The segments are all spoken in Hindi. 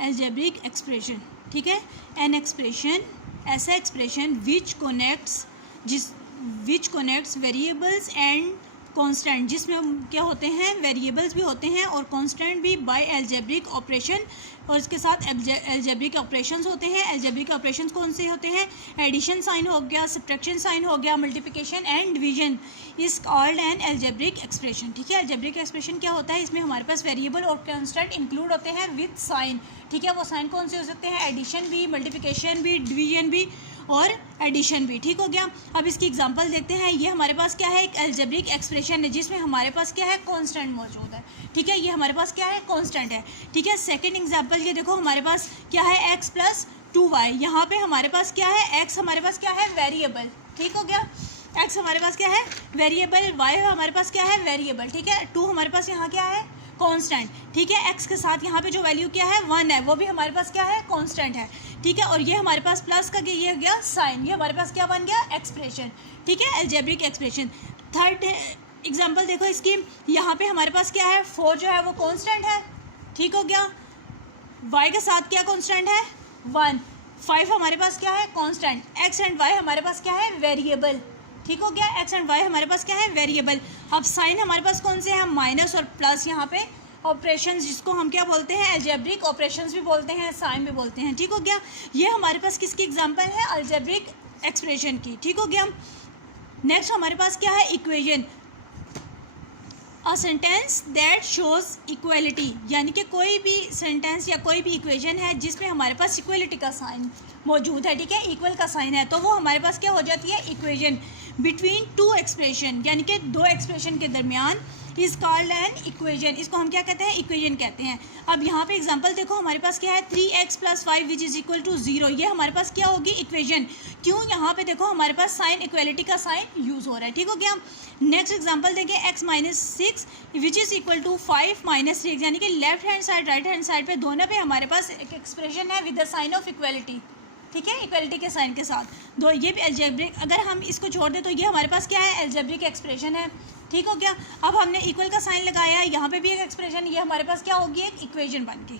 एल्जेब्रिक एक्सप्रेशन, ठीक है। एन एक्सप्रेशन, ऐसा expression which connects variables and constant, जिसमें क्या होते हैं, वेरिएबल्स भी होते हैं और कांस्टेंट भी, बाय एल्जेब्रिक ऑपरेशन, और इसके साथ एल्जेब्रिक ऑपरेशंस होते हैं। एल्जेब्रिक ऑपरेशंस कौन से होते हैं, एडिशन साइन हो गया, सब्ट्रैक्शन साइन हो गया, multiplication and division is called an algebraic expression, ठीक है। एल्जेब्रिक एक्सप्रेशन क्या होता है, इसमें हमारे पास वेरिएबल और कांस्टेंट इंक्लूड होते हैं विद साइन, ठीक है। वो साइन कौन से हो सकते हैं, एडिशन भी, मल्टीप्लिकेशन भी, डिवीजन भी और एडिशन भी, ठीक हो गया। अब इसकी एग्जांपल देखते हैं। ये हमारे पास क्या है, एक एल्जेब्रिक एक्सप्रेशन है जिसमें हमारे पास क्या है, कांस्टेंट मौजूद है, ठीक है। ये हमारे पास क्या है, कांस्टेंट है, ठीक है। सेकंड एग्जांपल ये देखो, हमारे पास क्या है, x + 2y, यहाँ पे हमारे पास क्या है, x हमारे पास क्या है, वेरिएबल, ठीक हो गया। x हमारे पास क्या है, वेरिएबल, y हमारे पास क्या है, वेरिएबल, ठीक है। 2 हमारे पास यहाँ क्या है, कांस्टेंट, ठीक है। x के साथ यहाँ पे जो वैल्यू क्या है, 1 है, वो भी हमारे पास क्या है, कांस्टेंट है, ठीक है। और ये हमारे पास प्लस का ये हो गया साइन, ये हमारे पास क्या बन गया, एक्सप्रेशन, ठीक है, एल्जेब्रिक एक्सप्रेशन। थर्ड एग्जांपल देखो इसकी, यहाँ पे हमारे पास क्या है, 4 जो है वो कांस्टेंट है, ठीक हो गया। y के साथ क्या कांस्टेंट है, 1, 5 हमारे पास क्या है, कांस्टेंट, x एंड y हमारे पास क्या है, वेरिएबल, ठीक हो गया। x एंड y हमारे पास क्या है, वेरिएबल। अब साइन हमारे पास कौन से हैं, माइनस और प्लस, यहाँ पे ऑपरेशंस जिसको हम क्या बोलते हैं, एल्जेब्रिक ऑपरेशंस भी बोलते हैं, साइन भी बोलते हैं, ठीक हो गया। ये हमारे पास किसकी एग्जांपल है, एल्जेब्रिक एक्सप्रेशन की, ठीक हो गया। नेक्स्ट हमारे पास क्या है, equation, a sentence that shows equality, यानी कि कोई भी सेंटेंस या कोई भी इक्वेशन है जिसमें हमारे पास इक्वलिटी का साइन मौजूद है, ठीक है, इक्वल का साइन है, तो वो हमारे पास क्या हो जाती है, इक्वेशन बिटवीन 2 एक्सप्रेशन, यानी कि 2 एक्सप्रेशन के दरमियान इज कॉल्ड एन इक्वेशन, इसको हम क्या कहते हैं, इक्वेशन कहते हैं। अब यहाँ पे एग्जांपल देखो, हमारे पास क्या है, 3x + 5 which is equal to 0, ये हमारे पास क्या होगी, इक्वेशन। क्यों, यहाँ पे देखो हमारे पास साइन, इक्वलिटी का साइन यूज हो रहा है, ठीक हो गया। नेक्स्ट एग्जांपल देखिए, x - 6 which is equal to 5 - 6, यानी कि left hand side, right hand side पे दोनों पे हमारे पास एक एक्सप्रेशन है with the sign of equality, ठीक है, इक्वलिटी के साइन के साथ दो, ये भी एल्जेब्रिक, अगर हम इसको छोड़ दें तो ये हमारे पास क्या है, एल्जेब्रिक एक्सप्रेशन है, ठीक हो गया। अब हमने इक्वल का साइन लगाया, यहाँ पे भी एक एक्सप्रेशन, ये हमारे पास क्या होगी, एक इक्वेशन बन के,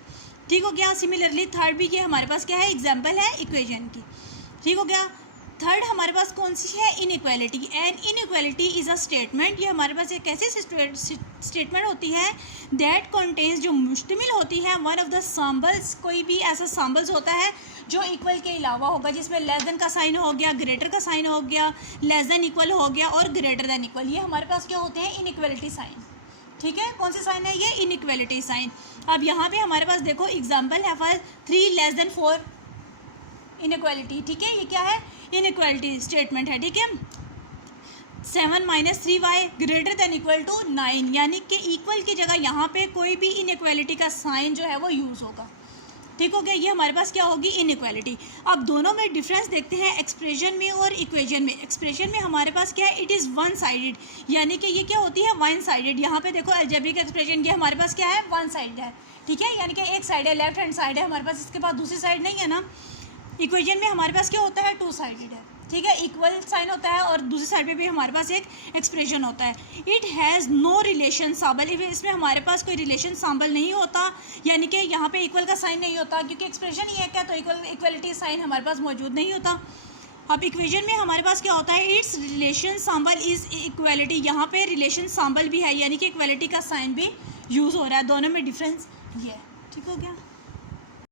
ठीक हो गया। सिमिलरली थर्ड भी ये हमारे पास क्या है, एग्जाम्पल है इक्वेशन की, ठीक हो गया। थर्ड हमारे पास कौन सी है, inequality. And inequality is a statement, ये हमारे पास एक ऐसी स्टेटमेंट होती है दैट कंटेन्स, जो मुश्तमिल होती है, वन ऑफ द सैम्बल्स, कोई भी ऐसा सैम्बल्स होता है जो इक्वल के अलावा होगा, जिसमें लेस देन का साइन हो गया, ग्रेटर का साइन हो गया, लेस देन इक्वल हो गया और ग्रेटर देन इक्वल, ये हमारे पास क्या होते हैं, इनइक्वालिटी साइन, ठीक है। कौन से साइन है ये, इनइक्वालिटी साइन। अब यहाँ पे हमारे पास देखो एग्जाम्पल है फॉर 3 < 4 इनइक्वालिटी, ठीक है, ये क्या है, इनइक्वालिटी स्टेटमेंट है, ठीक है। 7 - 3y greater than equal to 9, यानी कि इक्वल की जगह यहाँ पे कोई भी इनइक्वालिटी का साइन जो है वो यूज़ होगा, ठीक हो गया। ये हमारे पास क्या होगी, इनइक्वालिटी। अब दोनों में डिफरेंस देखते हैं, एक्सप्रेशन में और इक्वेशन में। एक्सप्रेशन में हमारे पास क्या है, इट इज़ वन साइडेड, यानी कि ये क्या होती है, वन साइडेड। यहाँ पे देखो एल्जेब्रिक एक्सप्रेशन, ये हमारे पास क्या है, वन साइड है, ठीक है, यानी कि एक साइड है, लेफ्ट हैंड साइड है हमारे पास, इसके पास दूसरी साइड नहीं है ना। इक्वेशन में हमारे पास क्या होता है, 2 साइडेड है, ठीक है, इक्वल साइन होता है और दूसरी साइड पे भी हमारे पास एक एक्सप्रेशन होता है। इट हैज़ नो रिलेशन साम्बल, इसमें हमारे पास कोई रिलेशन साम्बल नहीं होता, यानी कि यहाँ पे इक्वल का साइन नहीं होता, क्योंकि एक्सप्रेशन ही है क्या, तो इक्वलिटी साइन हमारे पास मौजूद नहीं होता। अब इक्वेशन में हमारे पास क्या होता है, इट्स रिलेशन साम्बल इज़ इक्वलिटी, यहाँ पे रिलेशन साम्बल भी है, यानी कि इक्वलिटी का साइन भी यूज़ हो रहा है, दोनों में डिफरेंस ये है, ठीक हो गया।